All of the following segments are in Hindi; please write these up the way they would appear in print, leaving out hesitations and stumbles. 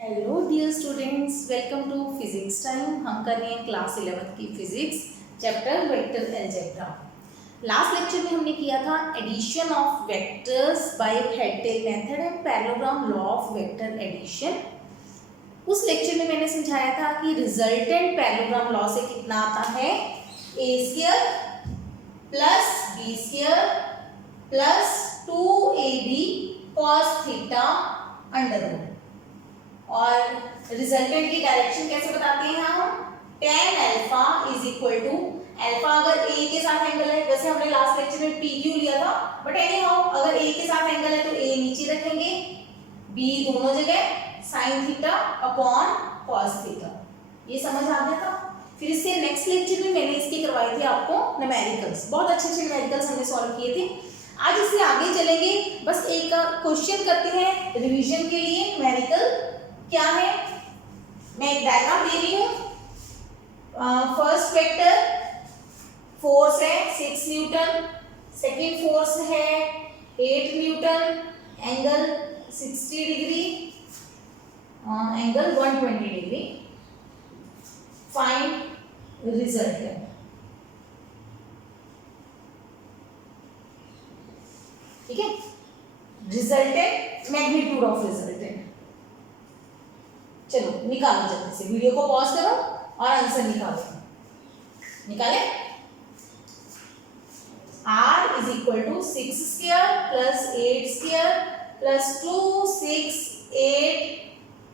Hello dear students, welcome to physics time. हम कर रहे हैं क्लास 11th की physics chapter vector algebra. Last lecture में हमने किया था addition of vectors by head tail method and parallelogram law of vector addition. उस लेक्चर में मैंने समझाया था कि रिजल्टेंट पैरेललोग्राम लॉ से कितना आता है, A square plus B square plus 2ab cos theta under root. और रिजल्टेंट की डायरेक्शन कैसे बताते हैं हम, tan alpha is equal to alpha अगर a के साथ एंगल है, वैसे हमने लास्ट लेक्चर में pq लिया था, बट एनी हाउ अगर a के साथ एंगल है तो a नीचे रखेंगे, b दोनों जगह sin theta upon cos theta. ये समझ आ गया था। फिर इसके नेक्स्ट लेक्चर में मैंने इसके करवाए थे आपको न्यूमेरिकल्स, बहुत अच्छे अच्छे न्यूमेरिकल्स हमने सॉल्व किए थे। आज इससे आगे चलेंगे, बस एक क्वेश्चन करते हैं रिवीजन के लिए। न्यूमेरिकल क्या है, मैं एक डायग्राम दे रही हूँ। फर्स्ट वेक्टर फोर्स है 6 न्यूटन, सेकेंड फोर्स है 8 Newton, angle 60 degree, angle 120 degree. Find resultant. ठीक है, रिजल्टेंट, मैग्नीट्यूड ऑफ रिजल्टेंट। चलो निकालो जल्दी से, वीडियो को पॉज करो और आंसर निकालो। निकाले, r is equal to 6 square plus 8 square plus 2 6 8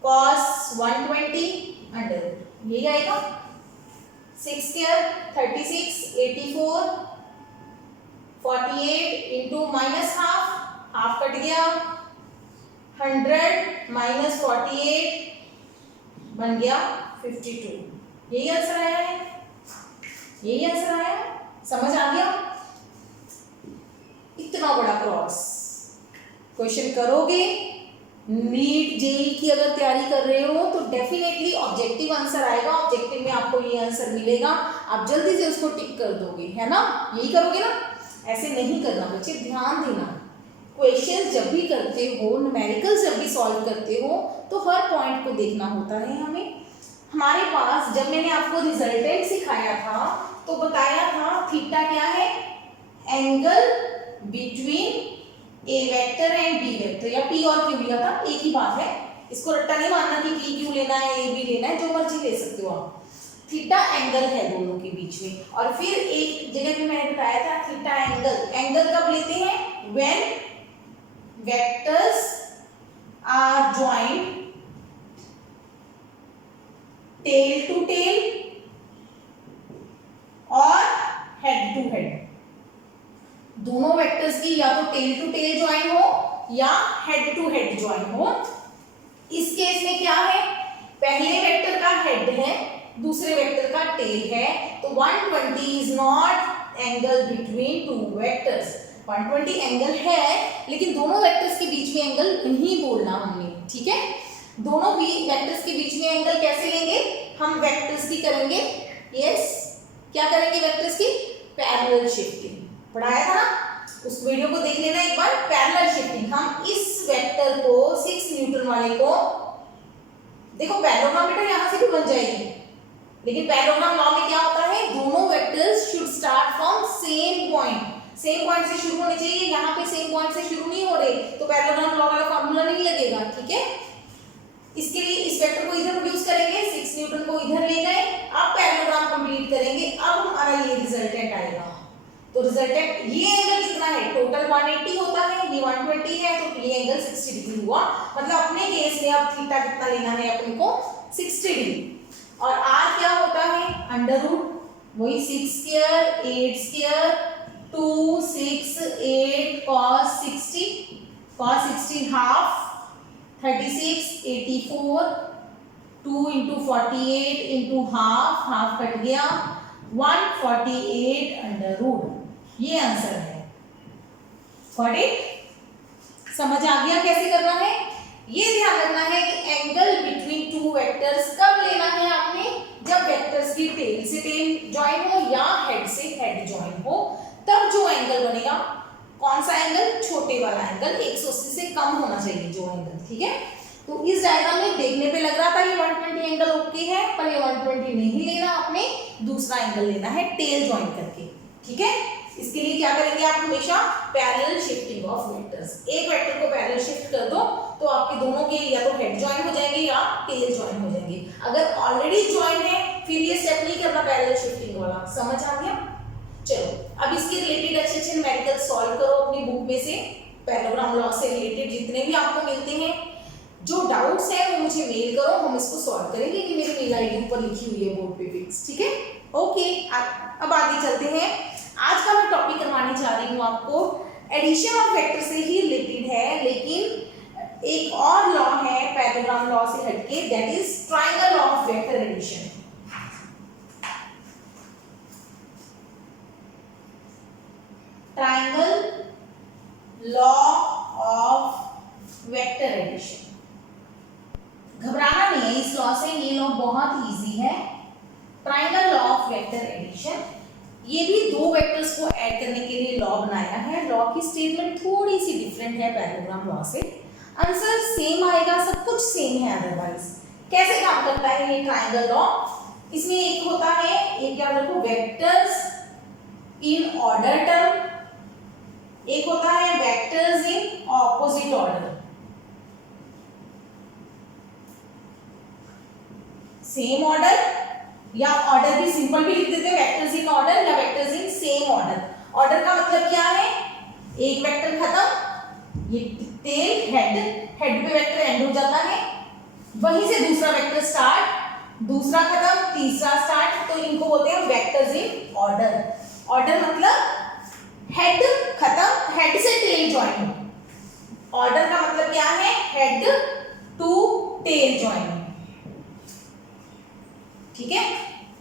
cos 120 under root. यही आएगा। 6 square 36 84 48 into minus half cut गया, 100 माइनस 48 बन गया 52। यही आंसर आया है, यही आंसर आया है। समझ आ गया? इतना बड़ा क्रॉस क्वेश्चन करोगे, नीट जेईई की अगर तैयारी कर रहे हो तो डेफिनेटली ऑब्जेक्टिव आंसर आएगा। ऑब्जेक्टिव में आपको ये आंसर मिलेगा, आप जल्दी से उसको टिक कर दोगे, है ना? यही करोगे ना? ऐसे नहीं करना बच्चे, ध्यान देना। क्वेश्चन जब भी करते हो, न्यूमेरिकल्स जब भी सॉल्व करते हो, तो हर पॉइंट को देखना होता है हमें। हमारे पास जब मैंने आपको रिजल्टेंट सिखाया था तो बताया था थीटा क्या है, angle between A vector and B vector, या पी और क्यू लिया था, एक ही बात है। इसको रट्टा नहीं मानना कि पी क्यू लेना है, ए बी लेना है, जो मर्जी ले सकते हो आप। थीटा एंगल है दोनों के बीच में। और फिर एक जगह पे मैंने बताया था थीटा एंगल कब लेते हैं, when vectors are joined tail to tail और head to head। दोनों वेक्टर्स की या तो टेल टू टेल ज्वाइन हो या हेड टू हेड ज्वाइन हो। इस केस में क्या है, पहले वेक्टर का हेड है, दूसरे वेक्टर का टेल है, तो 120 is naught angle between two vectors. 120 angle है, लेकिन दोनों वेक्टर्स के बीच में एंगल नहीं बोलना हमने, ठीक है? दोनों भी वेक्टर्स के बीच में एंगल कैसे लेंगे, हम वेक्टर्स की करेंगे, यस, क्या करेंगे वेक्टर्स की, पैरेलल शिफ्टिंग। पढ़ाया था ना, उस वीडियो को देख लेना एक बार। पैरेलल शिफ्टिंग, हम इस वेक्टर को 6 न्यूटन वाले को, देखो पैरेललोग्राम बेटा यहां से भी बन जाएगी, लेकिन पैरेललोग्राम लॉ में क्या होता है, दोनों vectors should start from same point, same point से शुरू होने चाहिए। यहाँ पे सेम पॉइंट से शुरू नहीं हो रहे तो पैरेललोग्राम लॉ वाला फार्मूला नहीं लगेगा, ठीक है? इसके लिए इस वेक्टर को इधर प्रोड्यूस करेंगे, 6 न्यूटन को इधर ले गए, अब पैरेललोग्राम कंप्लीट करेंगे, अब हमारा ये रिजल्टेंट आएगा। तो रिजल्टेंट, ये एंगल कितना है, टोटल 180 होता है, ये 120 है, तो ये एंगल 60 डिग्री हुआ। मतलब अपने केस में अब थीटा कितना लेना है अपने को, 60 डिग्री। और आर क्या होता है, अंडर रूट, वही 6 square 8 square 2 6 8 cos 60 half 36 84 2 into 48 into half cut गया 148 अंडर रूट। ये आंसर है। Got it? समझ आ गया कैसे करना है? ये ध्यान रखना है कि एंगल बिटवीन टू वेक्टर्स कब लेना है आपने, जब वेक्टर्स की टेल से टेल ज्वाइन हो या हेड से हेड ज्वाइन हो, तब जो एंगल बनेगा, कौन सा एंगल, छोटे वाला एंगल, 180 से कम होना चाहिए जो एंगल, ठीक है? तो इस डायग्राम में देखने पे लग रहा था ये 120 एंगल ओके है, पर ये 120 नहीं लेना, आपने दूसरा एंगल लेना है टेल ज्वाइन करके। ठीक है, इसके लिए क्या करेंगे आप हमेशा पैरेलल शिफ्टिंग ऑफ वेक्टर्स। एक वेक्टर को पैरेलल शिफ्ट कर दो तो आपके दोनों के या तो हेड ज्वाइन हो जाएंगे या टेल ज्वाइन हो जाएंगे। अगर ऑलरेडी ज्वाइन है फिर ये स्टेप नहीं करना पैरेलल शिफ्टिंग वाला। समझ आ गया? चलो अब इसके रिलेटेड अच्छे अच्छे न्यूमेरिकल सॉल्व करो अपनी बुक में से, पैरेललोग्राम लॉ से रिलेटेड जितने भी आपको मिलते हैं। जो डाउट्स है वो मुझे मेल करो, हम इसको सॉल्व करेंगे। कि मेरी मेल आईडी ऊपर लिखी हुई है बोर्ड पे फिक्स। ठीक है, ओके। अब आगे चलते हैं। आज का मैं टॉपिक करवाने जा रही हूँ आपको एडिशन ऑफ वेक्टर से ही रिलेटेड है, लेकिन एक और लॉ है पैरेललोग्राम लॉ से हटके, that is triangle law of vector addition. Triangle law of vector addition. घबराना नहीं है इस लॉ से, ये लॉ बहुत इजी है। Triangle law of vector addition, ये भी दो वेक्टर्स को ऐड करने के लिए लॉ बनाया है। लॉ की स्टेटमेंट थोड़ी सी डिफरेंट है पैरेललोग्राम लॉ से, आंसर सेम आएगा, सब कुछ सेम है। अदरवाइज कैसे काम करता है ये ट्रायंगल लॉ? इसमें एक होता है, एक याद रखो, वेक्टर्स इन ऑर्डर टर्म, एक होता है vectors in opposite order. Same order या ऑर्डर भी सिंपल भी लिख देते हैं, वेक्टर्स इन ऑर्डर या vectors in same order. Order का मतलब क्या है? एक वेक्टर खत्म, ये टेल हेड पे वेक्टर एंड हो जाता है, वहीं से दूसरा वेक्टर स्टार्ट, दूसरा खत्म, तीसरा स्टार्ट, तो इनको बोलते हैं वेक्टर्स इन ऑर्डर। ऑर्डर मतलब हेड खत्म, हेड से टेल ज्वाइन। ऑर्डर का मतलब क्या है? Head to tail join. ठीक है,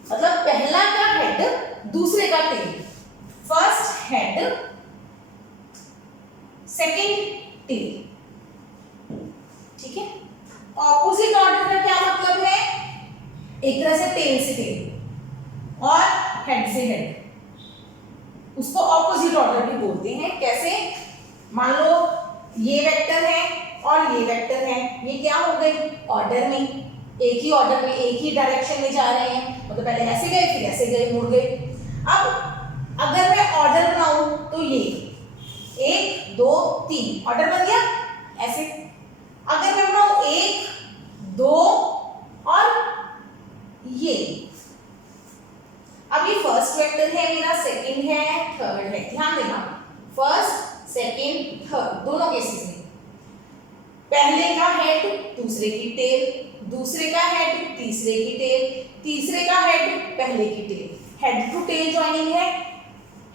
मतलब पहला का हेड दूसरे का tail, first head second tail. ठीक है, ऑपोजिट ऑर्डर का क्या मतलब है? एक तरह से टेल से टेल और हेड से हेड, उसको ऑपोजिट ऑर्डर भी बोलते हैं। कैसे? मान लो ये वेक्टर है और ये वेक्टर है, ये क्या हो गई? ऑर्डर में, एक ही ऑर्डर में, एक ही डायरेक्शन में जा रहे हैं, मतलब पहले ऐसे गए फिर ऐसे गए, मुड़ गए। अब अगर मैं ऑर्डर बनाऊं तो ये 1 2 3 ऑर्डर बन गया ऐसे। अगर मैं बनाऊं 1 2 और ये, अब ये फर्स्ट वेक्टर है मेरा, सेकंड है, थर्ड है। ध्यान देना, फर्स्ट सेकंड थर्ड दोनों केसेस में पहले का हेड दूसरे की टेल, दूसरे का हेड तीसरे की टेल, तीसरे का हेड पहले की tail. Head to tail joining है,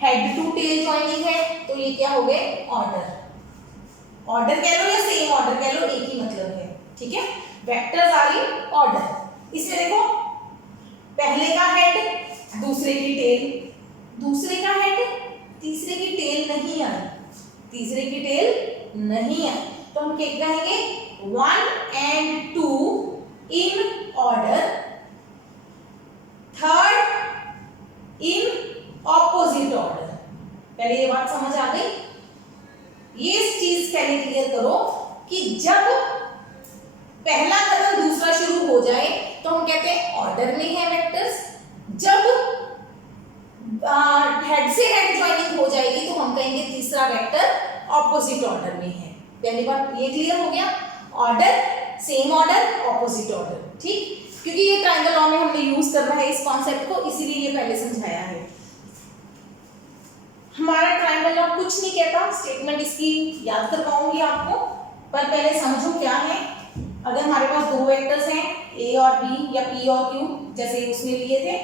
हेड टू टेल ज्वाइनिंग है, तो ये क्या हो गए? ऑर्डर। ऑर्डर कह लो या सेम ऑर्डर कह लो, एक ही मतलब है। ठीक है, वेक्टर्स आर इन ऑर्डर। इसमें देखो, पहले का हेड दूसरे की टेल, दूसरे का हेड तीसरे की टेल नहीं आई, तीसरे की टेल नहीं आई, तो हम क्या कहेंगे? 1 and 2 in order, third in opposite order. पहले ये बात समझ आ गई? ये चीज पहले क्लियर करो कि जब पहला खत्म दूसरा शुरू हो जाए तो हम कहते हैं ऑर्डर में है वेक्टर्स। जब हेड से हेड ज्वाइनिंग हो जाएगी तो हम कहेंगे तीसरा वेक्टर ऑपोजिट ऑर्डर में है। पहली बात ये क्लियर हो गया? Order, same order, opposite order. ठीक, क्योंकि ये ट्रायंगल लॉ में हमने यूज करना है इस कॉन्सेप्ट को, इसीलिए ये पहले समझाया है। हमारा ट्रायंगल लॉ कुछ नहीं कहता, स्टेटमेंट इसकी याद करवाऊंगी आपको, पर पहले समझो क्या है। अगर हमारे पास दो वेक्टर्स हैं ए और बी या पी और क्यू, जैसे उसमें लिए थे,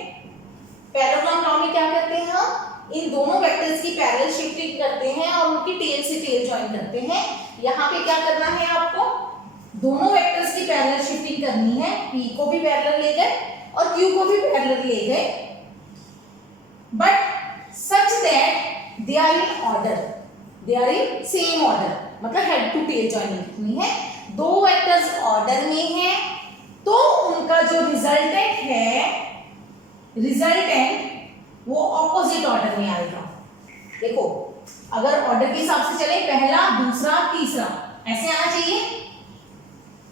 पैरेललोग्राम लॉ में क्या करते हैं हम? इन दोनों वेक्टर्स की पैरेलल शिफ्टिंग करते हैं और उनकी टेल से टेल ज्वाइन करते हैं। यहाँ पे क्या करना है आपको? दोनों वेक्टर्स की पैरेलल शिफ्टिंग करनी है। P को भी पैरेलल ले गए और Q को भी पैरेलल ले गए, but such that they are in order, they are in same order, मतलब हेड टू टेल ज्वाइनिंग करनी है। दो वेक्टर्स ऑर्डर में हैं तो उनका जो रिजल्टेंट है, रिजल्टेंट वो ऑपोजिट ऑर्डर में आएगा। देखो, अगर ऑर्डर के हिसाब से चले, पहला दूसरा तीसरा ऐसे आना चाहिए।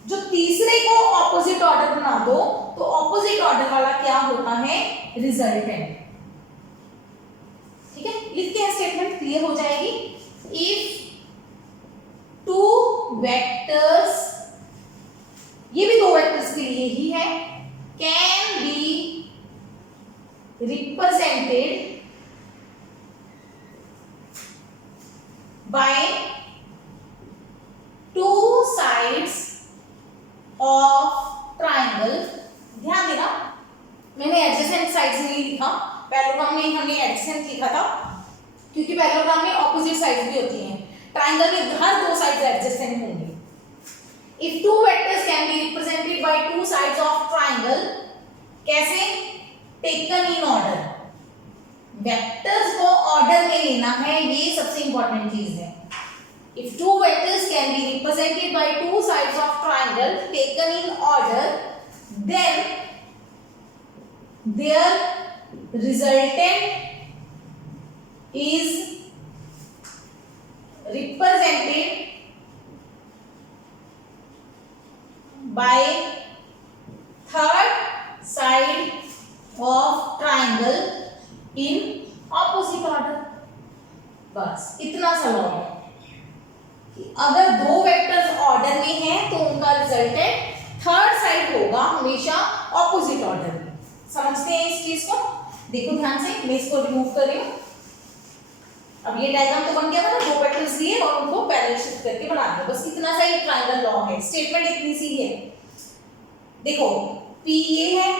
जो तीसरे को ऑपोजिट ऑर्डर बना दो तो ऑपोजिट ऑर्डर वाला क्या होता है, रिजल्टेंट। ठीक है, लिखते हैं, स्टेटमेंट क्लियर हो जाएगी। इफ टू वेक्टर्स, ये भी दो वेक्टर्स के लिए ही है, can be represented by two sides of triangle. ध्यान देना, मैंने एडजेसेंट साइड्स नहीं लिखा, पैरेललोग्राम में हमने एडजेसेंट लिखा था क्योंकि पैरेललोग्राम में ऑपोजिट साइड्स भी होती हैं, ट्राइंगल में हर दो साइड्स एडजेसेंट होंगे। If two vectors can be represented by two sides of triangle, कैसे, टेकन इन ऑर्डर, वेक्टर्स को ऑर्डर में लेना है, ये सबसे इंपॉर्टेंट चीज है। If two vectors can be represented by two sides of triangle taken in order, then their resultant is represented by third side of triangle in opposite order। बस इतना सा लॉ है। अगर दो वेक्टर्स ऑर्डर में हैं तो उनका रिजल्टेंट थर्ड साइड होगा हमेशा ऑपोजिट ऑर्डर में। समझते हैं इस चीज को, देखो ध्यान से, मैं इसको रिमूव कर रही हूं। अब ये डायग्राम तो बन गया था ना, दो वेक्टर्स लिए और उनको पैरेलल शिफ्ट करके बना दिया, बस इतना सा ही ट्रायंगल लॉ है। स्टेटमेंट इतनी सी है, देखो P ये है,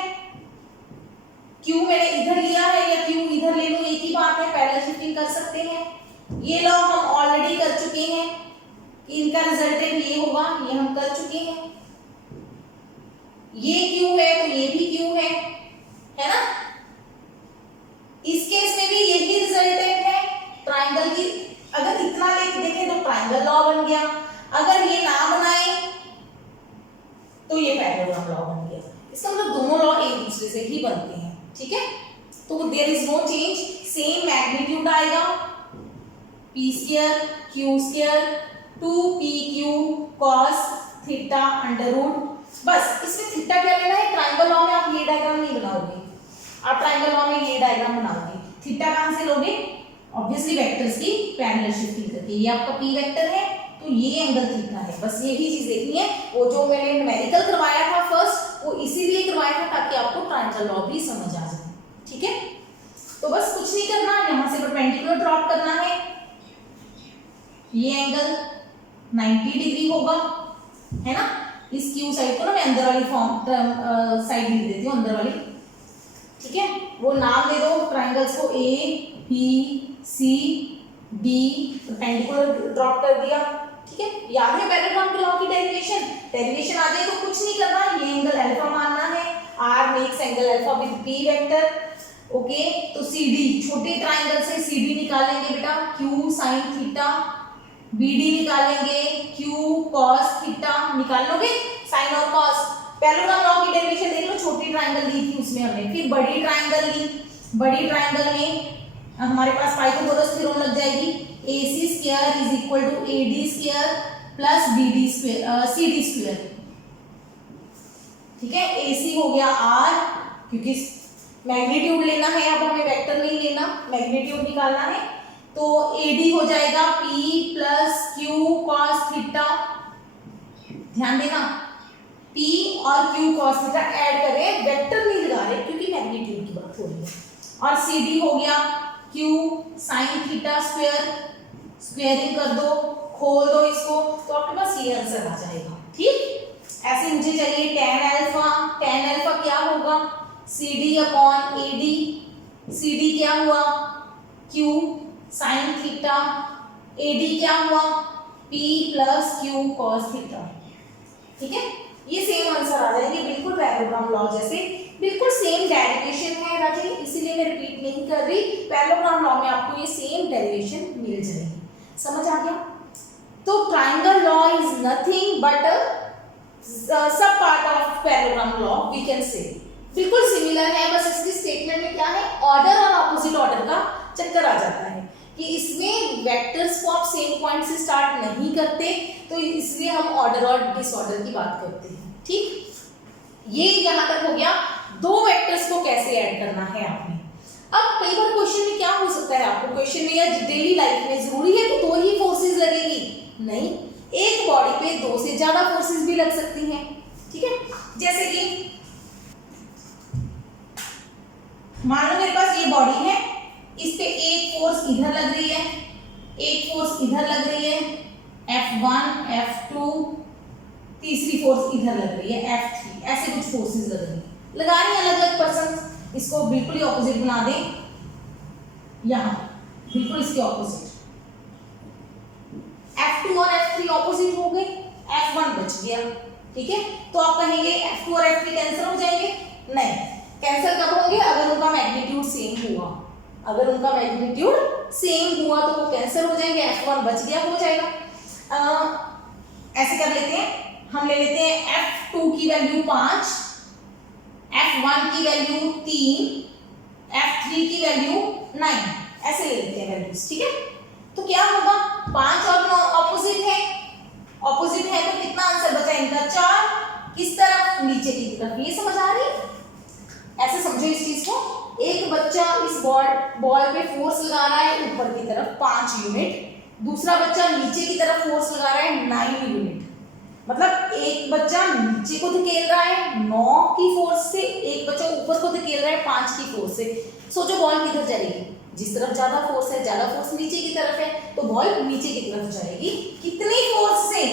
Q मैंने इधर लिया है या Q इधर ले लूं, एक ही बात है, पैरेलल शिफ्टिंग कर सकते हैं। ये लॉ हम ऑलरेडी कर चुके हैं, इनका रिजल्टेंट ये होगा, ये हम कर चुके हैं। ये Q है तो ये भी Q है ना। इस केस में भी यही रिजल्टेंट है ट्रायंगल की। अगर इतना लेके देखें तो ट्रायंगल लॉ बन गया, अगर ये ना बनाए तो ये पैरेललोग्राम लॉ बन गया। इसका मतलब दोनों लॉ एक दूसरे से ही बनते हैं। ठीक है, तो there is no change, same magnitude आएगा, p square q square 2pq cos theta under root. बस इसमें थीटा क्या लेना है, ट्रायंगल लॉ में आप ये डायग्राम नहीं बनाओगे, आप ट्रायंगल लॉ में ये डायग्राम बनाओगे। थीटा कहां से लोगे, ऑब्वियसली वेक्टर्स की पैरेलल शिफ्टिंग करके। ये आपका p वेक्टर है तो ये एंगल थीटा है, बस यही चीज देखनी है। वो जो मैंने न्यूमेरिकल करवाया था फर्स्ट, वो इसीलिए करवाया था ताकि आपको ट्रायंगल लॉ भी समझ आ जाए। ठीक है, तो बस कुछ नहीं करना, यहां से परपेंडिकुलर ड्रॉप करना है, ये एंगल 90 डिग्री होगा, है ना। इस क्यू साइड को ना मैं अंदर वाली फॉर्म साइड लिख देती हूँ, अंदर वाली। ठीक है, वो नाम दे दो ट्रायंगल्स को, A B C D, perpendicular drop कर दिया। ठीक है, याद है पैरेललोग्राम के लॉ की डेरिवेशन, डेरिवेशन आ जाए तो कुछ नहीं करना, ये एंगल अल्फा मानना है, R makes angle alpha with P vector. Okay, तो CD, छोटे ट्रायंगल से CD निकालेंगे बेटा, Q sin थीटा, BD निकालेंगे, Q cos थीटा, निकाल लोगे साइन और कॉस। पैरेललोग्राम लॉ की डेरिवेशन देख लो, छोटी ट्रायंगल ली थी उसमें हमने, फिर बड़ी ट्रायंगल ली, बड़ी ट्रायंगल में हमारे पास पाइथागोरस थ्योरम लग जाएगी, AC square is equal to AD square plus BD square CD square. ठीक है, AC हो गया R, क्योंकि मैग्नीट्यूड लेना है, अब हमें वेक्टर नहीं लेना, मैग्नीट्यूड निकालना है, तो AD हो जाएगा P plus Q cos theta. ध्यान देना, P और Q cos थीटा ऐड कर रहे हैं, वेक्टर नहीं लगा रहे क्योंकि मैग्नीट्यूड की बात हो रही है। और CD हो गया Q sin theta square, squaring कर दो, खोल दो इसको, तो आपके पास ये आंसर आ जाएगा। ठीक, ऐसे मुझे चाहिए tan अल्फा, tan अल्फा क्या होगा, CD अपॉन AD, CD क्या हुआ Q sin थीटा, AD क्या हुआ P plus Q cos theta. ठीक है, ये सेम आंसर आ जाएंगे, बिल्कुल पैरेललोग्राम लॉ जैसे, बिल्कुल सेम डेरिवेशन है राजे, इसीलिए मैं रिपीट नहीं कर रही। पैरेललोग्राम लॉ में आपको ये सेम डेरिवेशन मिल जाएगी। समझ आ गया। तो triangle law is nothing but sub part of parallelogram law we can say, बिल्कुल सिमिलर है, बस इसकी स्टेटमेंट में क्या है, ऑर्डर और ऑपोजिट ऑर्डर का चक्कर आ जाता है। कि इसमें वेक्टर्स को आप सेम पॉइंट से स्टार्ट नहीं करते, तो इसलिए हम ऑर्डर और डिसऑर्डर की बात करते हैं। ठीक, ये यहां तक हो गया दो वेक्टर्स को कैसे ऐड करना है आपने। अब कई बार क्वेश्चन में क्या हो सकता है, आपको क्वेश्चन में या डेली लाइफ में जरूरी है कि दो ही फोर्सेस लगेगी? नहीं, एक बॉडी पे दो से ज्यादा फोर्सेस भी लग सकती हैं। ठीक है, जैसे कि मान लो मेरे पास ये बॉडी है, इस पे एक फोर्स इधर लग रही है, एक फोर्स इधर लग रही है, F1 F2, तीसरी फोर्स इधर लग रही है F3, ऐसे कुछ फोर्सेस लग रही है, लगा रही है अलग अलग पर्सन। इसको बिल्कुल ही ऑपोजिट बना दें, यहां बिल्कुल इसके ऑपोजिट, F2 और F3 ऑपोजिट हो गए, F1 बच गया। ठीक है, तो आप कहेंगे F2 और F3 कैंसिल हो जाएंगे? नहीं, कैंसिल कब होंगे? अगर उनका मैग्नीट्यूड सेम हुआ, अगर उनका मैग्नीट्यूड सेम हुआ तो वो कैंसिल हो जाएंगे, F1 बच गया, हो जाएगा। ऐसे कर लेते हैं, हम ले लेते हैं F2 की वैल्यू 5, F1 की वैल्यू 3, F3 की वैल्यू 9, ऐसे ले लेते हैं वैल्यूज। ठीक है, तो क्या होगा, 5 और 9 ऑपोजिट है, ऑपोजिट है तो कितना आंसर बचा इनका? 4। किस तरफ? नीचे की तरफ। ये समझ आ रही है? ऐसे समझो इस चीज को, एक बच्चा इस बॉल पे फोर्स लगा रहा है ऊपर की तरफ 5 यूनिट, दूसरा बच्चा नीचे की तरफ फोर्स लगा रहा है 9 यूनिट। मतलब एक बच्चा नीचे को धकेल रहा है 9 की फोर्स से, एक बच्चा ऊपर को धकेल रहा है 5 की फोर्स से। सोचो बॉल किधर जाएगी? जिस तरफ ज्यादा फोर्स है, ज्यादा फोर्स नीचे की तरफ है, तो बॉल नीचे की तरफ जाएगी। कितनी फोर्स से?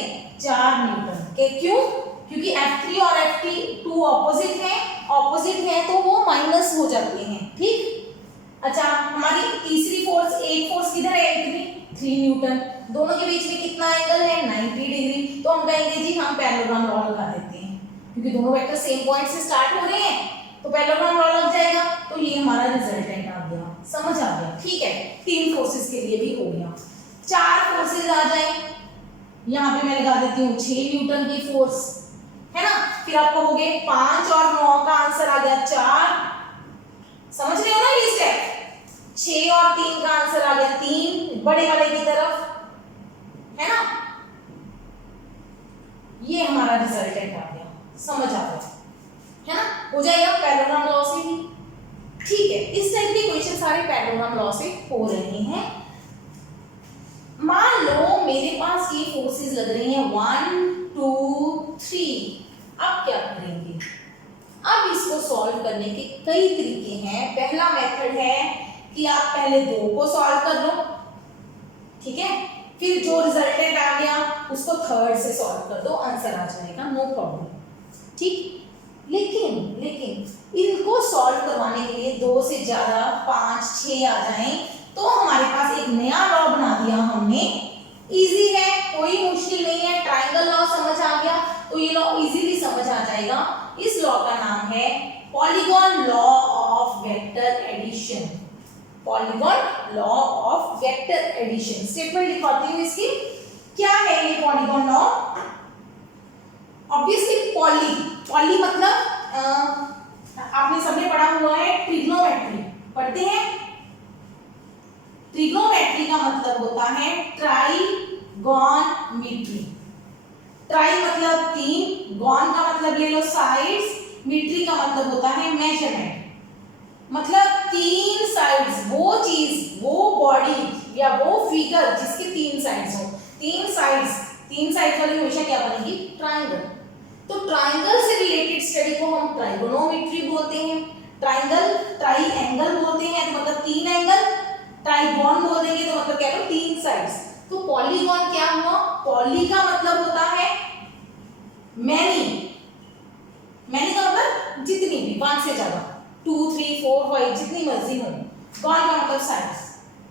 4 न्यूटन के। क्यों? क्योंकि F3 और F2 ऑपोजिट है, ऑपोजिट है तो वो माइनस हो जाते हैं। ठीक, अच्छा, हमारी तीसरी फोर्स, एक फोर्स किधर है? 3 न्यूटन, दोनों के बीच में कितना एंगल है? 90 डिग्री। तो हम कहेंगे जी हम पैरेललोग्राम लॉ लगा देते हैं, क्योंकि दोनों वेक्टर सेम पॉइंट से स्टार्ट हो रहे हैं, तो पैरेललोग्राम लॉ लग जाएगा। तो ये हमारा रिजल्टेंट आ गया, समझ आ गया? ठीक है, 3 फोर्सेस के लिए भी हो गया। 4 फोर्सेस आ जाए, यहाँ पे मैं लगा देती हूँ 6 न्यूटन की फोर्स, है ना। फिर आप कहोगे 5 और 9 का आंसर आ गया 4, समझ रहे हो ना ये स्टेप। 6 और 3 का आंसर आ गया 3, बड़े वाले की तरफ, है ना। ये हमारा रिजल्टेंट आ गया, समझ आ गया, है ना। हो जाएगा पैरेललोग्राम लॉ से भी। ठीक है, इस टाइप के क्वेश्चन सारे पैरेललोग्राम लॉ से हो रहे हैं। मान लो मेरे पास ये फोर्सेस लग रही हैं 1 2 3, अब क्या करेंगे? अब इसको सॉल्व करने के कई तरीके हैं। पहला मेथड है कि आप पहले 2 को सॉल्व कर लो, ठीक है, फिर जो रिजल्टेंट आ गया उसको थर्ड से सॉल्व कर दो, आंसर आ जाएगा, नो प्रॉब्लम। ठीक, लेकिन इनको सॉल्व करवाने के लिए 2 से ज्यादा 5 6 आ जाएं तो हमारे पास एक नया लॉ बना दिया हमने। इजी है, कोई मुश्किल नहीं है। ट्रायंगल लॉ समझ आ गया तो ये लॉ इजीली समझ आ जाएगा। इस लॉ का नाम है polygon law of vector addition. Polygon law of vector addition, statement लिखवाती हूँ इसकी। क्या है ये पॉलीगॉन लॉ? ऑब्वियसली पॉली मतलब आपने सबने पढ़ा हुआ है ट्रिग्नोमेट्री, पढ़ते हैं। ट्रिग्नोमेट्री का मतलब होता है ट्राइगोनमेट्री। ट्राई मतलब 3, गॉन का मतलब ले लो साइड्स, मीट्री का मतलब होता है मेजरमेंट। मतलब 3 साइड्स, वो चीज, वो बॉडी या वो फिगर जिसके 3 साइड्स हो। 3 साइड्स वाली हमेशा क्या बनेगी? ट्रायंगल। तो ट्रायंगल से रिलेटेड स्टडी को हम ट्राइगोनोमेट्री बोलते हैं। ट्रायंगल ट्राइएंगल बोलते हैं तो मतलब 3 एंगल, ट्राइगोन बोल देंगे तो मतलब क्या है? 3 साइड्स। तो पॉलीगॉन क्या हुआ? पॉली का मतलब होता है मैनी, मैनी का मतलब जितनी भी, 5 से ज्यादा, 2 3 4 5 जितनी मर्जी हो। गॉन का मतलब साइड्स,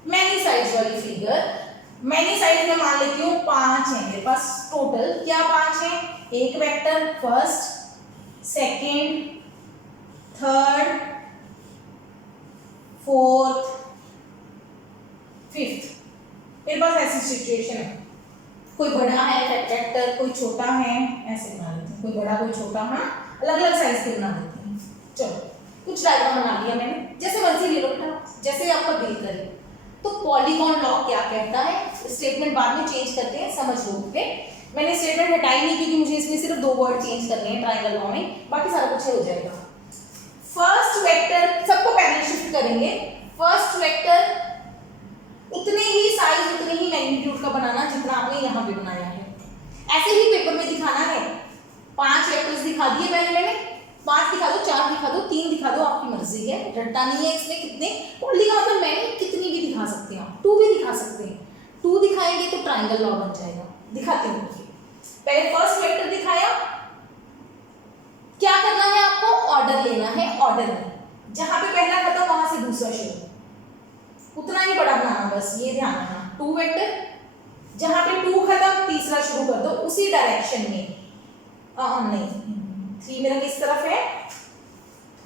मैनी साइड्स वाली फिगर। मैनी साइड्स में मान लेती हूँ 5 है मेरे पास टोटल। क्या 5 है? एक vector, first, second, third, fourth, fifth. मेरे पास ऐसी सिचुएशन है, कोई बड़ा है वेक्टर, कोई छोटा है, ऐसे बना लेते हैं। कोई बड़ा कोई छोटा, हाँ अलग अलग साइज के बना देते हैं। चलो कुछ डायग्राम बना लिया मैंने, जैसे मर्जी ले लो बेटा, जैसे आपका दिल करे। तो पॉलीगॉन लॉ क्या कहता है, स्टेटमेंट बाद में चेंज करते हैं, समझ लो। ओके, मैंने स्टेटमेंट हटाई नहीं क्योंकि मुझे इसमें सिर्फ 2 वर्ड चेंज करने हैं ट्रायंगल लॉ में, बाकी सारा कुछ हो जाएगा। फर्स्ट वेक्टर सबको पैरेलल शिफ्ट करेंगे। फर्स्ट वेक्टर उतने ही साइज उतने ही मैग्नीट्यूड का बनाना जितना आपने यहाँ पे बनाया है, ऐसे ही पेपर में दिखाना है। 5 वेक्टर्स दिखा दिए पहले मैंने, 5 दिखा दो, 4 दिखा दो, 3 दिखा दो, आपकी मर्जी है, रट्टा नहीं है इसमें कितने। पॉलीगॉन मतलब मैंने कितनी भी दिखा सकते हैं, 2 भी दिखा सकते हैं। 2 दिखाएंगे तो ट्रायंगल लॉ बन जाएगा। दिखाते हैं, पहले फर्स्ट वेक्टर दिखाया, क्या करना है आपको, ऑर्डर लेना है। ऑर्डर में जहां पे पहला खत्म वहां से दूसरा शुरू, उतना ही बड़ा बनाना, बस ये ध्यान रखना। 2 वेक्टर, जहां पे 2 खत्म तीसरा शुरू कर दो उसी डायरेक्शन में। नहीं, 3 मेरा किस तरफ है,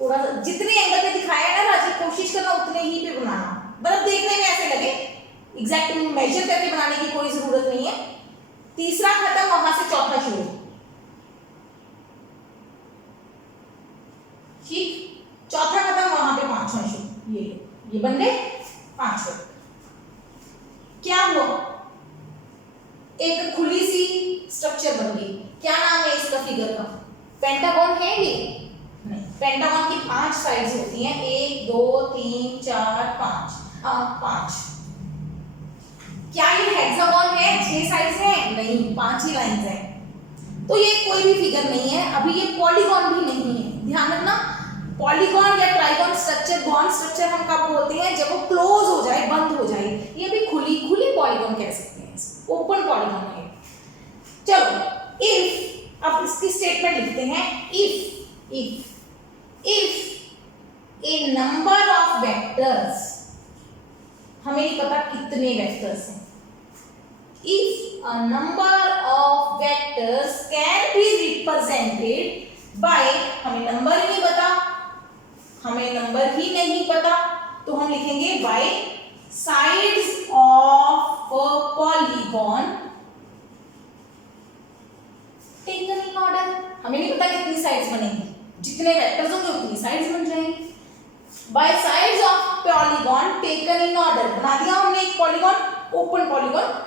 थोड़ा सा जितने एंगल पे दिखाया है ना राजीव, कोशिश करना उतने ही पे बनाना, मतलब देखने में ऐसे लगे, एग्जैक्ट मेजर करके बनाने की कोई जरूरत नहीं है। तीसरा खत्म वहां से चौथा शुरू, ठीक, चौथा खत्म वहां पे पांचवा शुरू। ये बन गए 5 वेक्टर। क्या हुआ, एक खुली सी स्ट्रक्चर बन गई। क्या नाम है इसका फिगर का, पेंटागन है ये नहीं। पेंटागन की 5 साइड्स होती हैं, 1 2 3 4 5, 5। क्या ये हेक्सागन है, 6 साइड्स हैं? नहीं, 5 ही लाइंस हैं। तो ये कोई भी फिगर नहीं है, अभी ये पॉलीगॉन भी नहीं है। ध्यान रखना, पॉलीगॉन या ट्राइगॉन स्ट्रक्चर, गॉन स्ट्रक्चर हम कब बोलते हैं, जब वो क्लोज हो जाए, बंद हो जाए। ये भी खुली पॉलीगॉन कह सकते हैं, ओपन पॉलीगॉन है। चलो, इफ, अब इसकी स्टेटमेंट लिखते हैं। If a number of vectors, हमें नहीं पता कितने वेक्टर्स हैं। If a number of vectors can be represented by, हमें नंबर ही नहीं पता, तो हम लिखेंगे by sides of polygon taken in order. हमें नहीं पता कितनी साइड्स बनेंगी, जितने वेक्टर्स होंगे उतनी साइड्स बन जाएंगी। By sides of polygon taken in order, बना दिया हमने एक polygon, open polygon.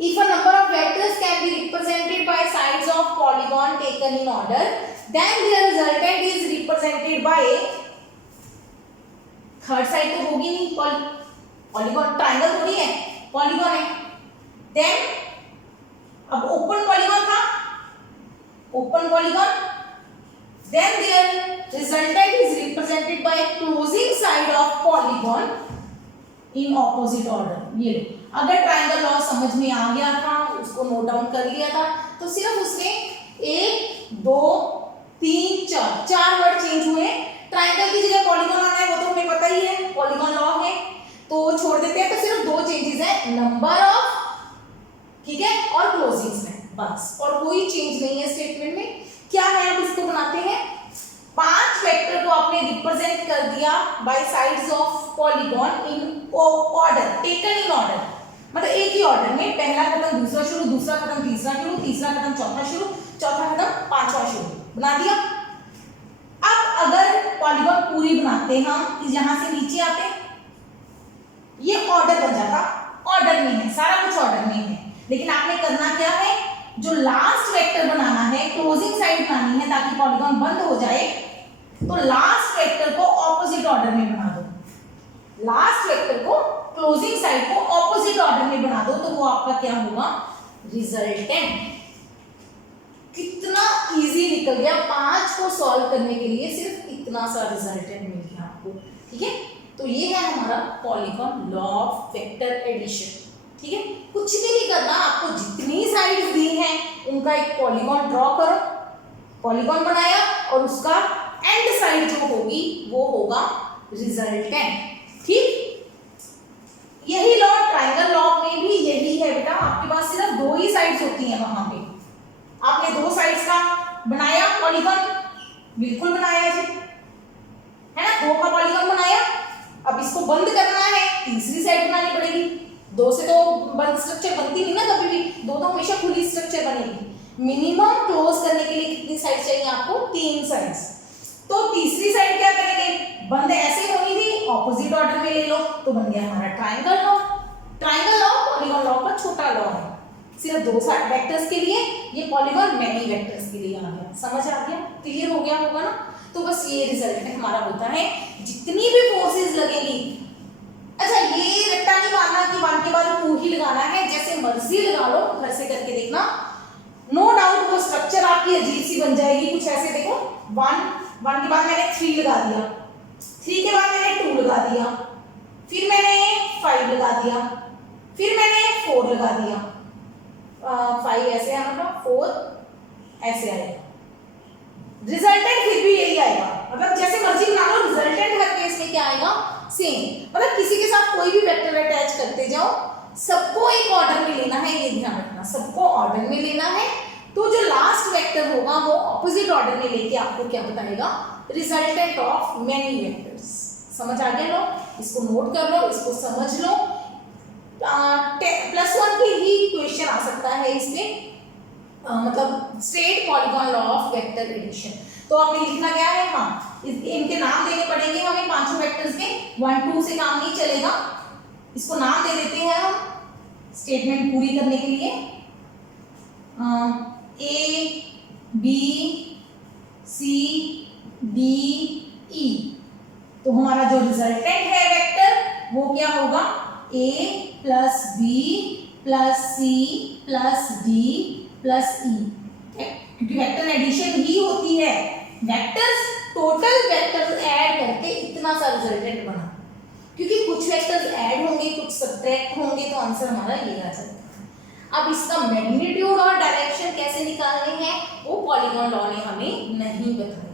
If a number of vectors can be represented by sides of polygon taken in order, then their resultant is represented by, third side तो होगी नहीं, पॉलीगॉन ट्रायंगल थोड़ी है, पॉलीगॉन है। देन अब ओपन पॉलीगॉन था, open polygon, then their resultant is represented by closing side of polygon in opposite order। ये लो, अगर ट्रायंगल लॉ समझ में आ गया था, उसको नोट डाउन कर लिया था, तो सिर्फ उसमें 1 2 3 4 वर्ड चेंज हुए। ट्रायंगल की जगह पॉलीगॉन आना है, वो तो हमें पता ही है, पॉलीगॉन लॉ है, तो छोड़ देते हैं। तो सिर्फ 2 चेंजेस है, नंबर ऑफ, ठीक है, और क्लोजिंग्स में, बस, और कोई चेंज नहीं है स्टेटमेंट में। क्या है, अब इसको बनाते हैं। 5 वेक्टर को आपने रिप्रेजेंट कर दिया by sides of polygon in order, taken in order, मतलब एक ही ऑर्डर में, पहला खत्म दूसरा शुरू, दूसरा खत्म तीसरा शुरू, तीसरा खत्म चौथा शुरू, चौथा खत्म पांचवा शुरू, बना दिया। अब अगर पॉलीगॉन पूरी बनाते हैं हम, यहां से नीचे आते, ये ऑर्डर बन जाता, ऑर्डर में है, सारा कुछ ऑर्डर में है। लेकिन आपने करना क्या है, जो लास्ट वेक्टर बनाना है, क्लोजिंग साइड बनानी है ताकि पॉलीगॉन बंद हो जाए, तो लास्ट वेक्टर को ऑपोजिट ऑर्डर में बना दो। लास्ट वेक्टर को, क्लोजिंग साइड को ऑपोजिट ऑर्डर में बना दो, तो वो आपका क्या होगा, रिजल्टेंट। कितना इजी निकल गया, 5 को सॉल्व करने के लिए सिर्फ इतना सा रिजल्टेंट मिल गया आपको, ठीक है। तो ये है हमारा polygon law of vector addition, ठीक है। कुछ भी नहीं करना, आपको जितनी साइड्स दी हैं उनका एक पॉलीगॉन ड्रॉ करो, पॉलीगॉन बनाया, और उसका एंड साइड जो होगी वो होगा रिजल्टेंट, ठीक। यही लॉ ट्रायंगल लॉ में भी यही है बेटा, आपके पास सिर्फ 2 ही साइड्स होती हैं, वहां पे आपने 2 साइड्स का बनाया पॉलीगॉन, बिल्कुल बनाया जी, है ना, 2 का पॉलीगॉन बनाया। अब इसको बंद करना है, तीसरी साइड बनानी पड़ेगी। 2 से तो बंद स्ट्रक्चर बनती नहीं ना कभी भी, 2 तो हमेशा खुली स्ट्रक्चर बनेगी। मिनिमम क्लोज करने के लिए कितनी साइड चाहिए आपको, 3 साइड्स। तो तीसरी साइड क्या करेंगे, बंद ऐसे होनी थी, ऑपोजिट ऑर्डर में ले लो, तो बन गया हमारा triangle law. Triangle law polygon law का छोटा लॉ है, सिर्फ दो साइड वेक्टर्स के लिए, ये पॉलीगॉन मैनी वेक्टर्स के लिए आ गया। समझ आ गया, क्लियर हो गया होगा ना। तो बस ये रिजल्ट हमारा होता है, जितनी भी फोर्सेस लगेंगी। अच्छा, ये रट्टा नहीं मारना कि 1 के बाद 2 ही लगाना है, जैसे मर्जी लगा लो, घर से करके देखना। नो डाउट वो स्ट्रक्चर आपकी अजीब सी बन जाएगी, कुछ ऐसे देखो, 1 के बाद मैंने 3 लगा दिया, 3 के बाद मैंने 2 लगा दिया, फिर मैंने 5 लगा दिया, फिर मैंने 4 लगा दिया, 5 ऐसे है, मतलब 4 ऐसे आएगा। रिजल्टेंट फिर भी यही आएगा, मतलब जैसे मर्जी बना लो, रिजल्टेंट हर केस में क्या आएगा, सेम। मतलब किसी के साथ कोई भी वेक्टर अटैच करते जाओ, सबको एक ऑर्डर में लेना है, ये ध्यान रखना, सबको ऑर्डर में लेना है। तो जो लास्ट वेक्टर होगा वो ऑपोजिट ऑर्डर में लेके आपको क्या बताएगा, रिजल्टेंट ऑफ मेनी वेक्टर्स। समझ आ गया लो, इसको नोट कर लो, इसको समझ लो। +1 के ही क्वेश्चन आ सकता है इसमें, मतलब straight polygon law of vector addition. तो आपने लिखना क्या है, हाँ इनके नाम देने पड़ेंगे हमें, पांचों वेक्टर्स के, 1 2 से काम नहीं चलेगा, इसको नाम दे देते हैं हम स्टेटमेंट पूरी करने के लिए। A B C D E, तो हमारा जो रिजल्टेंट है वेक्टर वो क्या होगा, A plus B plus C plus D plus E, क्योंकि वेक्टर एडिशन ही होती है, वेक्टर्स टोटल वेक्टर्स ऐड करके इतना सा रिजल्टेंट बना, क्योंकि कुछ वेक्टर्स ऐड होंगे, कुछ सब्ट्रैक्ट होंगे, तो आंसर हमारा ये आ जाएगा। अब इसका मैग्नीट्यूड और डायरेक्शन कैसे निकालने हैं वो पॉलीगॉन लॉ ने हमें नहीं बताया।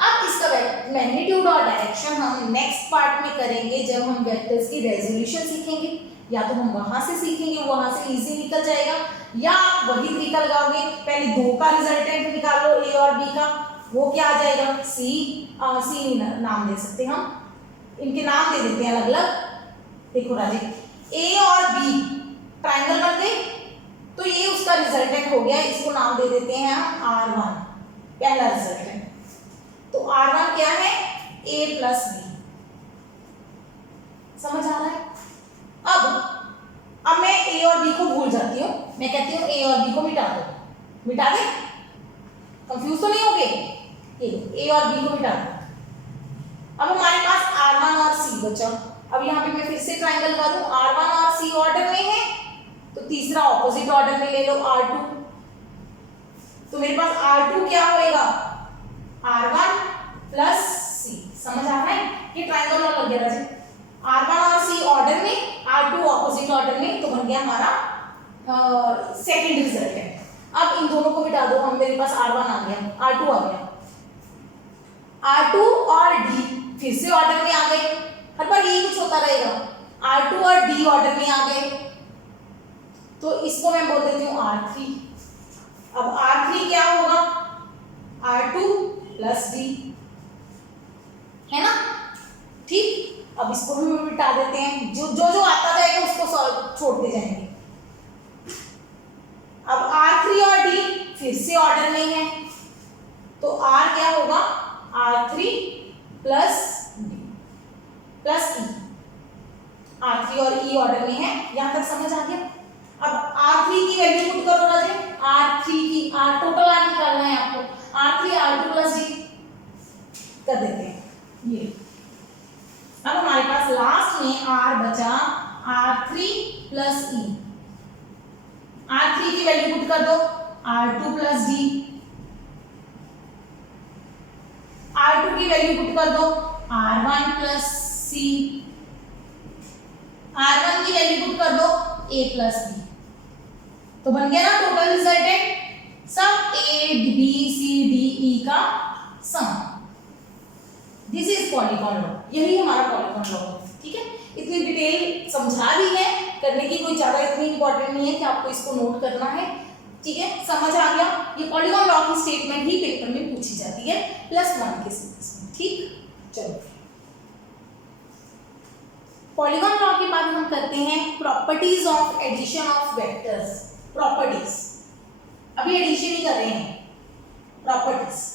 अब इसका मैग्नीट्यूड और डायरेक्शन हम नेक्स्ट पार्ट में करेंगे, जब हम वेक्टर्स की रेजोल्यूशन सीखेंगे। या तो हम वहां से सीखेंगे, वहां से इजी निकल जाएगा, या आप वही तरीका लगाओगे, पहले 2 का रिजल्टेंट निकाल लो, A और B का, वो क्या आ जाएगा, C नाम दे सकते हैं हम, इनके नाम दे देते हैं अलग अलग। देखो राजे, A और B ट्राइंगल बन गए, तो ये उसका रिजल्टेंट हो गया, इसको नाम दे देते हैं हम R1, पहला रिजल्टेंट। तो R1 क्या है, A प्लस B। समझ आ रहा है। अब मैं A और B को भूल जाती हूँ, मैं कहती हूँ A और B को मिटा दो, मिटा दे, कंफ्यूज तो नहीं हो गए, A और B को मिटा दो। अब हमारे पास R1 और C बचा। अब यहाँ पे मैं फिर से ट्राइंगल करूं, R1 और C ऑर्डर में है, तो तीसरा ऑपोजिट ऑर्डर में ले लो R2, तो मेरे पास R2 क्या होएगा, R1 प्लस C। समझ आ रहा है, ये ट्राइंगल लॉ लग गया जी, R1 और C ऑर्डर में, R2 ऑपोजिट ऑर्डर में, तो बन गया हमारा सेकंड रिजल्ट है। अब इन दोनों को मिटा दो, हम मेरे पास R1 आ गया, R2 आ गया, R2 और D फिर से ऑर्डर में आ गए, हर बार यही कुछ होता रहेगा, R2 और D ऑर्डर में आ गए, तो इसको मैं बोल देती हूँ R3। अब R3 क्या होगा, R2 प्लस D, है ना, ठीक। अब इसको भी मिटा देते हैं, जो आता जाएगा उसको सॉल्व छोड़ते जाएंगे। अब R3 और D फिर से ऑर्डर में है, तो R क्या होगा, R3 plus D plus E, R3 और E ऑर्डर में है, यहां तक समझ आ गया। अब R3 की वैल्यू पुट करो राजे, R3 की, R टोटल R निकालना है आपको, R3 R2 प्लस D कर देते हैं ये। अब हमारे पास लास्ट में R बचा, R3 प्लस E, R3 की वैल्यू पुट कर दो, R2 प्लस D, R2 की वैल्यू पुट कर दो, R1 प्लस C, R1 की वैल्यू पुट कर दो, A प्लस B, तो बन गया ना टोटल रिजल्टेंट, सब A B C D E का सम। दिस इज पॉलीगॉन लॉ, यही हमारा पॉलीगॉन लॉ है, ठीक है। इतनी डिटेल समझा दी है, करने की कोई ज्यादा इतनी इंपॉर्टेंट नहीं है कि आपको इसको नोट करना है, ठीक है, समझ आ गया। ये पॉलीगॉन लॉ की स्टेटमेंट ही पेपर में पूछी जाती है +1 के सिलेबस में, ठीक। चलो, पॉलीगॉन लॉ के बाद हम करते हैं properties of addition of vectors. Properties, अभी एडिशन ही कर रहे हैं, प्रॉपर्टीज।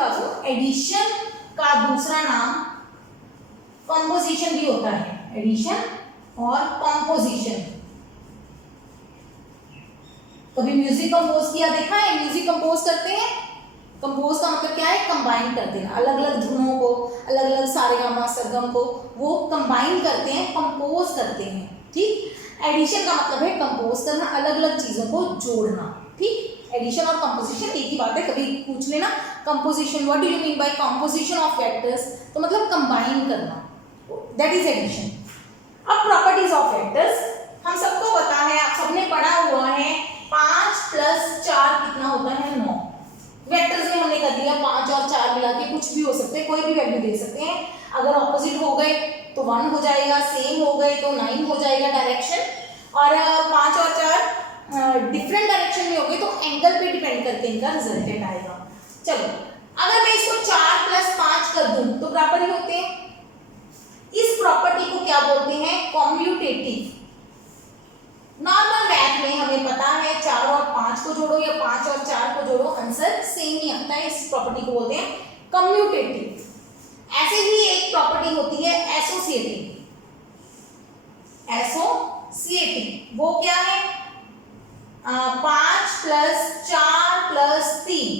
बता दूं, एडिशन का दूसरा नाम कॉम्पोजिशन भी होता है, एडिशन और कॉम्पोजिशन। कभी म्यूजिक कंपोज किया देखा है? म्यूजिक कंपोज करते हैं, कंपोज का मतलब क्या है? कंबाइन करते हैं, अलग अलग धुनों को, अलग अलग सारेगामा सरगम को वो कंबाइन करते हैं, कंपोज करते हैं। ठीक, एडिशन का मतलब है कंपोज करना, अलग अलग चीजों को जोड़ना। ठीक, एडिशन और कंपोजिशन एक ही बात है, कभी पूछ लेना composition, what do you mean by composition of vectors, तो मतलब कंबाइन करना, दैट इज एडिशन। अब प्रॉपर्टीज ऑफ वेक्टर्स हम सबको पता है, आप सबने पढ़ा हुआ है, 5 + 4 कितना होता है? 9। वेक्टर्स में हमने कर दिया 5 और 4 मिला के कुछ भी हो सकते हैं, कोई भी वैल्यू दे सकते हैं। अगर ऑपोजिट हो गए तो 1 हो जाएगा, सेम हो गए तो 9 हो जाएगा डायरेक्शन, और 5 और 4 डिफरेंट डायरेक्शन में हो गए तो एंगल पे डिपेंड करके इनका रिजल्टेंट आएगा। चलो, अगर मैं इसको 4 + 5 कर दूं तो बराबर ही होते हैं। इस प्रॉपर्टी को क्या बोलते हैं? कॉम्यूटेटिव। नॉर्मल मैथ में हमें पता है 4 और 5 को जोड़ो या 5 और 4 को जोड़ो, आंसर सेम ही आता है। इस प्रॉपर्टी को बोलते हैं कम्यूटेटिव। ऐसे ही एक प्रॉपर्टी होती है एसोसिएटिव। एसोसिएटिव वो क्या है? 5 + 4 + 3,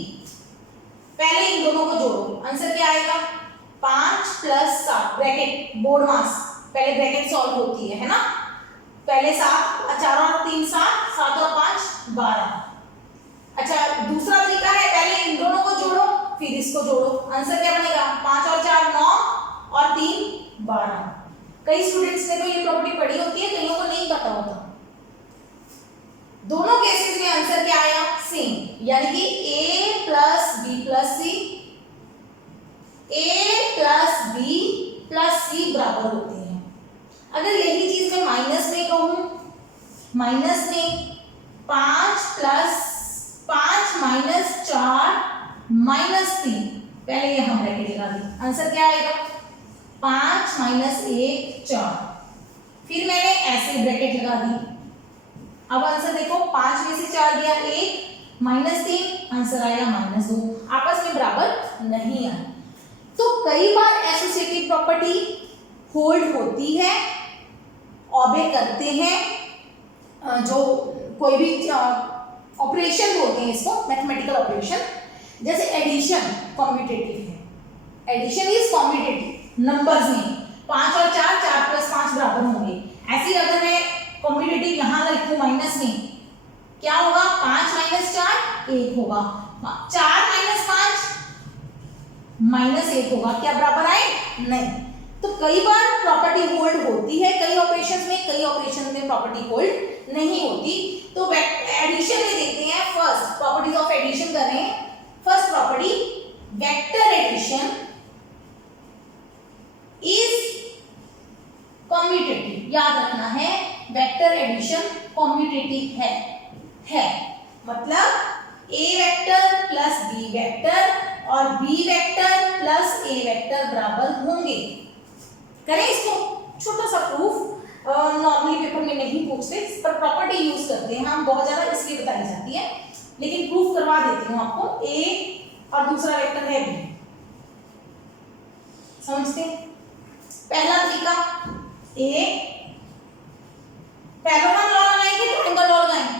पहले इन दोनों को जोड़ो, आंसर क्या आएगा? 5 + 7, ब्रैकेट बोर्ड मास, पहले ब्रैकेट सॉल्व होती है ना, पहले 7, 4 और 3 7, 7 और 5 12। अच्छा, दूसरा तरीका है, पहले इन दोनों को जोड़ो फिर इसको जोड़ो, आंसर क्या बनेगा? 5 और 4 9 और 3 12। कई स्टूडेंट्स ने तो ये प्रॉपर्टी पढ़ी होती है, कईयों को नहीं पता होता। दोनों केसेस में आंसर क्या आया? सेम, यानी कि a + b + c, a + b + c बराबर होते हैं। अगर यही चीज मैं माइनस में कहूं, माइनस में 5 + 5 - 4 - 3, पहले यहां ब्रैकेट लगा दी, आंसर क्या आएगा? 5 - 1 4, फिर मैंने ऐसे ब्रैकेट लगा दी। अब आंसर देखो, 5 में से 4 गया 1 - 3, आंसर आएगा -2, आपस में बराबर नहीं आए। तो कई बार एसोसिएटिव प्रॉपर्टी होल्ड होती है, ऑबे करते हैं, जो कोई भी ऑपरेशन बोलते हैं इसको, मैथमेटिकल ऑपरेशन, जैसे एडिशन कॉम्यूटेटिव है, एडिशन इज कॉम्यूटेटिव नंबर्स में, 5 और 4 4 + 5 बराबर होंगे। ऐसे अगर मैं कॉम्यूटेटिव यहां लिखूं माइनस में, क्या होगा? 5 - 4 1 होगा, 4 - 5 -1 होगा, क्या बराबर आए? नहीं। तो कई बार प्रॉपर्टी होल्ड होती है कई ऑपरेशंस में, कई ऑपरेशंस में प्रॉपर्टी होल्ड नहीं होती। तो एडिशन में देखते हैं, फर्स्ट प्रॉपर्टीज ऑफ एडिशन कर रहे हैं। First property, vector addition is commutative. याद रखना है, वेक्टर एडिशन कॉम्यूटेटिव है मतलब a vector plus b vector और b vector plus a vector बराबर होंगे। करें इसको छोटा सा प्रूफ, नॉर्मली पेपर में नहीं पूछते, इस पर प्रॉपर्टी यूज करते हैं हम, बहुत ज्यादा इसलिए बताई जाती है, लेकिन प्रूफ करवा देती हूं आपको। a और दूसरा वेक्टर है b, समझते? पहला तरीका, a पैराबोला लॉ लगाएंगे तो ट्रायंगल लॉ लगाएंगे,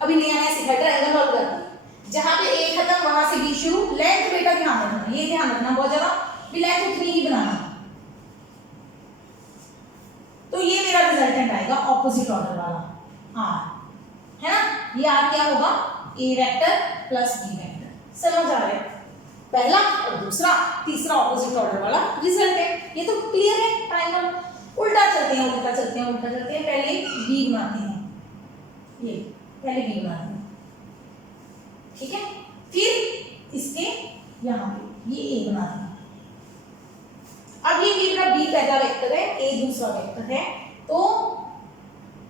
अभी नया नया सीखा ट्रायंगल लॉ लगाते हैं, जहां पे a खत्म वहां से b शुरू। लेंथ बेटा ध्यान रखना, ये ध्यान रखना बहुत ज्यादा, भी लेंथ उतनी ही बनाना। तो ये मेरा रिजल्टेंट आएगा ऑपोजिट ऑर्डर वाला r, है ना? ये r क्या होगा? a vector plus b vector. समझ आ रहा है? पहला और दूसरा, तीसरा ऑपोजिट ऑर्डर वाला रिजल्ट है। ये तो क्लियर है। ट्रायंगल उल्टा चलते हैं, उल्टा चलते हैं, उल्टा चलते हैं, पहले b बनाते हैं, ये पहले b बनाते हैं, ठीक है, फिर इसके यहाँ पे ये a बनाते हैं। अब ये b पहला वेक्टर है, a दूसरा वेक्टर है, तो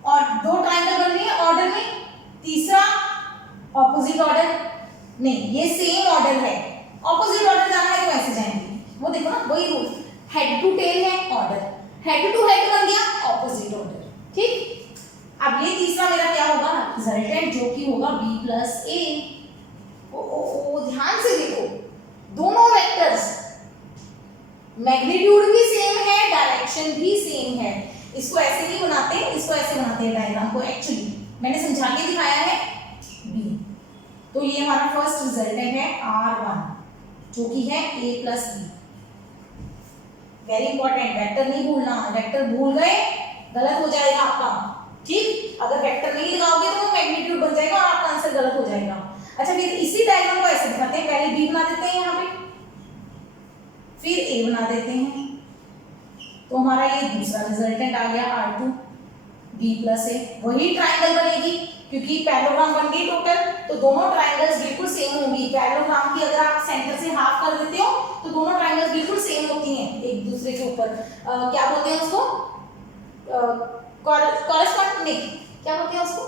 और दो ट्रायंगल बन रही है ऑर्डर में, तीसरा ऑपोजिट ऑर्डर नहीं, ये सेम ऑर्डर है, ऑपोजिट ऑर्डर जाना है तो ऐसे जाएंगे, वो देखो ना, वही रूल, हेड टू टेल है ऑर्डर, हेड टू हेड बन गया ऑपोजिट ऑर्डर, ठीक। अब ये तीसरा मेरा क्या होगा? रिजल्टेंट, जो कि होगा b प्लस a। ध्यान से देखो, दोनों वेक्टर्स मैग्नीट्यूड भी सेम है, डायरेक्शन भी सेम है। इसको ऐसे नहीं बनाते, इसको ऐसे बनाते हैं डायग्राम को। एक्चुअली मैंने समझा के दिखाया है बी। तो ये हमारा फर्स्ट रिजल्टेंट है R1 जो कि है a plus B. Very important, vector नहीं भूलना। वेक्टर भूल गए गलत हो जाएगा आपका। ठीक, अगर वेक्टर नहीं लगाओगे तो वो मैग्नीट्यूड बन जाएगा और आपका आंसर गलत हो जाएगा। अच्छा, फिर इसी डायग्राम को ऐसे दिखाते हैं। पहले बी बना देते हैं यहाँ पे, फिर ए बना देते हैं। तो हमारा ये दूसरा रिजल्टेंट आ गया R2 बी प्लस ए। वही ट्राइंगल बनेगी क्योंकि पैरेललोग्राम बन गई टोटल, तो दोनों ट्राइंगल्स बिल्कुल सेम होंगी। पैरेललोग्राम की अगर आप सेंटर से हाफ कर देते हो तो दोनों ट्राइंगल्स बिल्कुल सेम होती हैं एक दूसरे के ऊपर। क्या बोलते हैं उसको? कॉरेस्पॉन्डिंग, क्या बोलते हैं उसको?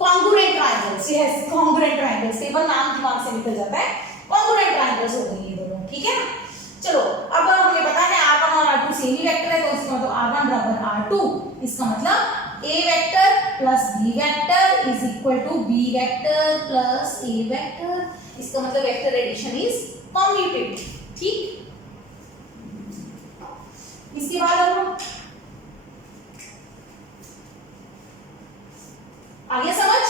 Congruent triangles. Yes, congruent triangles. केवल नाम दिमाग से निकल जाता है। कॉन्ग्रुएंट ट्राइंगल्स हो गए ये दोनों। ठीक है ना? चलो, अब हमें पता है R1 और R2 सेम ही वेक्टर है, तो इसका मतलब R1 बराबर R2। इसका मतलब A vector plus B vector is equal to B vector plus A vector. इसका मतलब वेक्टर एडिशन इज कम्यूटेटिव। ठीक, इसके बाद अब आ गया समझ?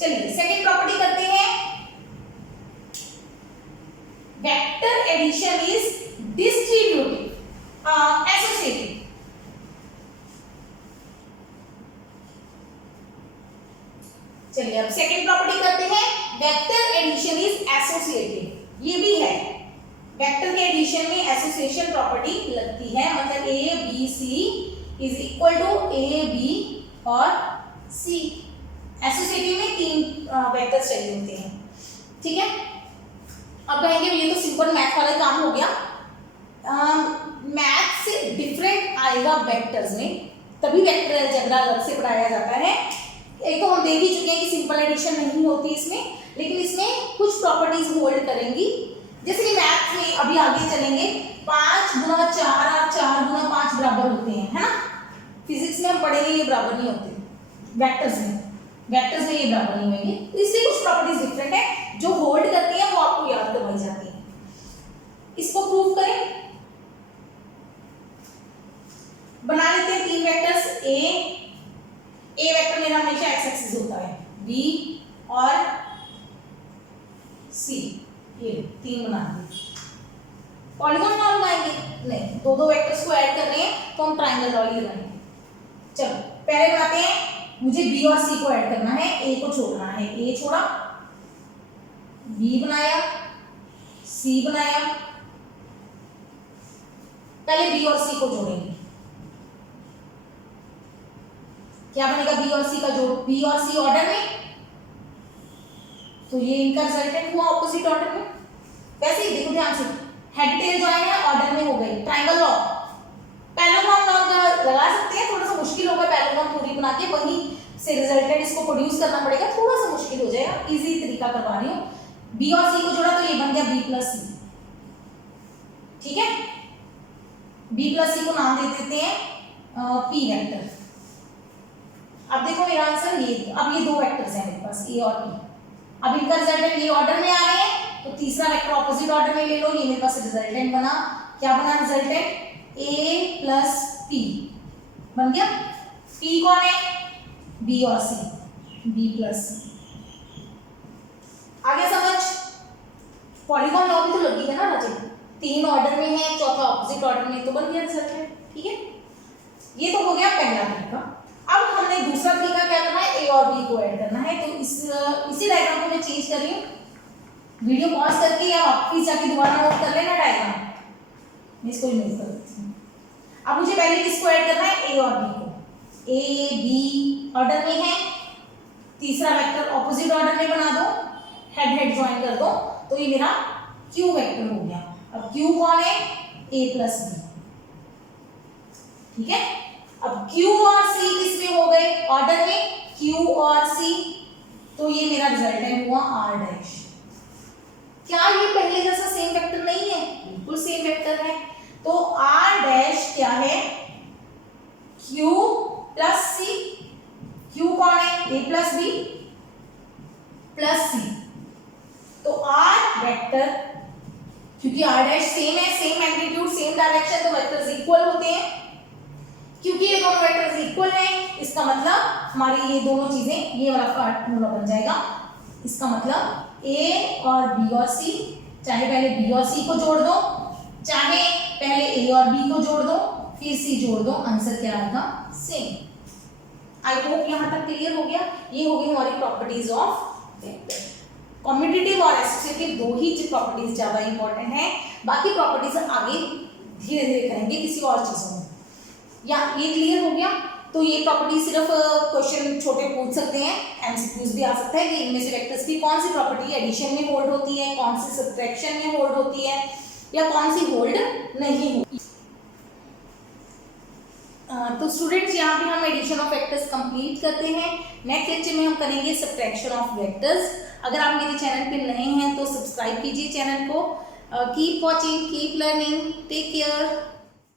चलिए सेकंड प्रॉपर्टी करते हैं। Vector addition is distributive associative. चलिए अब सेकंड प्रॉपर्टी करते हैं। Vector addition is associative. ये भी है, वेक्टर के एडिशन में एसोसिएशन प्रॉपर्टी लगती है। मतलब A B C is equal to A B और सी। एसोसिएटिव में तीन वेक्टर्स चाहिए होते हैं। ठीक है, अब कहेंगे ये तो सिंपल मैथ वाला काम हो गया। मैथ से डिफरेंट आएगा वेक्टर्स में, तभी वेक्टर अलजेब्रा अलग से पढ़ाया जाता है। एक तो हम देख ही चुके हैं कि सिंपल एडिशन नहीं होती इसमें, लेकिन इसमें कुछ प्रॉपर्टीज होल्ड करेंगी। जैसे कि मैथ में अभी आगे चलेंगे, 5 गुना 4 और 4 गुना 5 बराबर होते हैं, है ना? फिजिक्स में हम पढ़ेंगे ये बराबर नहीं होते। वेक्टर्स में ये बराबर नहीं होंगे, तो इसलिए कुछ प्रॉपर्टीज डिफरेंट है जो होल्ड करती हैं, वो आपको याद करवाई जाती है। इसको प्रूव करें, बना लेते हैं तीन वेक्टर्स। ए वेक्टर मेरा हमेशा एक्स एक्सिस होता है, बी और सी, ये तीन बना दिए। पॉलीगॉन ड्रॉ बनाएंगे? नहीं, दो वेक्टर्स को ऐड कर रहे हैं तो हम ट्राइंगल ड्रॉ ही लगाएंगे। चलो पहले बनाते हैं। मुझे बी और सी को ऐड करना है, ए को छोड़ना है। ए छोड़ा, बी बनाया, सी बनाया। पहले बी और सी को जोड़ेंगे। क्या बनेगा बी और सी का जोड़? बी और सी ऑर्डर में, तो ये इनका रिजल्टेंट हुआ ऑपोजिट ऑर्डर में। वैसे ही देखो ध्यान से, हेड टेल जो है ऑर्डर में हो गई। ट्राइंगल लॉ, पैरेललोग्राम लॉ लगा सकते हैं, थोड़ा सा मुश्किल होगा पैरेललोग्राम पूरी बना के वहीं से रिजल्टेंट इसको प्रोड्यूस करना पड़ेगा, थोड़ा सा मुश्किल हो जाएगा। इजी तरीका करवा रही हूँ। बी और सी को जोड़ा तो ये बन गया बी प्लस सी। ठीक है, बी प्लस सी को नाम दे देते हैं पी वेक्टर। अब देखो मेरा आंसर ये, अब ये दो वेक्टर्स हैं मेरे पास, ए और पी। अब इनका रिजल्टेंट ये ऑर्डर में आ रहे हैं, तो तीसरा वेक्टर ऑपोजिट ऑर्डर में ले लो। ये मेरे पास रिजल्टेंट बना। क्या बना रिजल्टेंट? ए प्लस पी बन गया। पी कौन है? बी और सी, बी प्लस सी। आगे समझ? पॉलीगॉन लॉ भी तो लगी है ना राजे, तीन ऑर्डर में है, चौथा ऑपोजिट ऑर्डर में, तो बन गया रिजल्टेंट। ठीक है, ये तो हो गया पहला तरीका। अब हमने दूसरा तरीका क्या करना है? ए और बी को ऐड करना है। तो इसी डायग्राम को मैं चेंज कर रही हूँ। वीडियो पॉज करके या वापस जाके दोबारा नोट कर लेना डायग्राम। मैं इसको रिमूव कर देती हूँ। अब मुझे पहले किसको ऐड करना है? ए और बी को। ए बी ऑर्डर में है, तीसरा वेक्टर ऑपोजिट ऑर्डर में बना दो, हेड हेड ज्वाइन कर दो, तो ये मेरा क्यू वेक्टर हो गया। अब क्यू कौन है? ए प्लस बी। ठीक है, अब Q और C किसमें हो गए? ऑर्डर में, Q और C, तो ये मेरा रिजल्टेंट हुआ R डैश। क्या ये पहले जैसा सेम वेक्टर नहीं है? बिल्कुल सेम वेक्टर है। तो R डैश क्या है? Q plus C। Q कौन है? A plus B plus C। तो R वेक्टर, क्योंकि r डैश सेम है, सेम मैग्नीट्यूड सेम डायरेक्शन, तो वेक्टर्स इक्वल होते हैं। क्योंकि ये दोनों वेक्टर्स इक्वल हैं, इसका मतलब हमारी ये दोनों चीजें, ये वाला फार्मूला बन जाएगा। इसका मतलब a और b और c, चाहे पहले b और c को जोड़ दो, चाहे पहले a और b को जोड़ दो, फिर c जोड़ दो, आंसर क्या आएगा? सेम। आई होप यहां तक क्लियर हो गया। ये हो गई हमारी प्रॉपर्टीज ऑफ वेक्टर। कॉम्यूटेटिव और एसोसिएटिव दो ही प्रॉपर्टीज ज्यादा इंपॉर्टेंट है, बाकी प्रॉपर्टीज आगे धीरे धीरे करेंगे किसी और चीजों में। या ये क्लियर हो गया? तो ये प्रॉपर्टी सिर्फ क्वेश्चन छोटे पूछ सकते हैं, एमसीक्यूज भी आ सकता है कि इनमें से वेक्टर्स की कौन सी प्रॉपर्टी एडिशन में होल्ड होती है, कौन सी सब्ट्रैक्शन में होल्ड होती है, या कौन सी होल्ड नहीं होती। तो स्टूडेंट्स यहाँ पे हम एडिशन ऑफ वेक्टर्स कंप्लीट करते हैं। नेक्स्ट लेक्चर में हम करेंगे सब्ट्रैक्शन ऑफ वेक्टर्स। अगर आप मेरे चैनल पे नए हैं तो सब्सक्राइब कीजिए चैनल को। Keep watching, keep learning, take care.